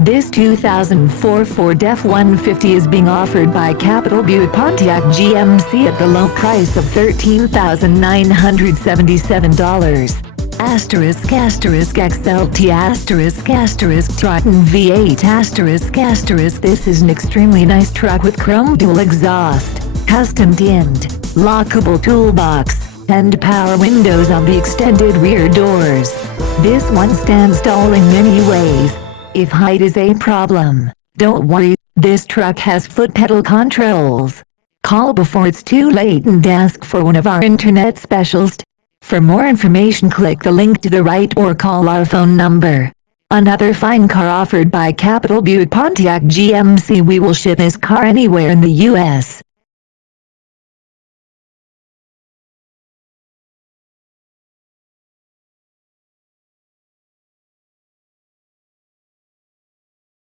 This 2004 Ford F-150 is being offered by Capital Buick Pontiac GMC at the low price of $13,977. Asterisk asterisk XLT asterisk asterisk Triton V8 asterisk asterisk. This is an extremely nice truck with chrome dual exhaust, custom tinned, lockable toolbox, and power windows on the extended rear doors. This one stands tall in many ways. If height is a problem, don't worry, this truck has foot pedal controls. Call before it's too late and ask for one of our internet specialists. For more information, click the link to the right or call our phone number. Another fine car offered by Capital Buick Pontiac GMC. We will ship this car anywhere in the U.S.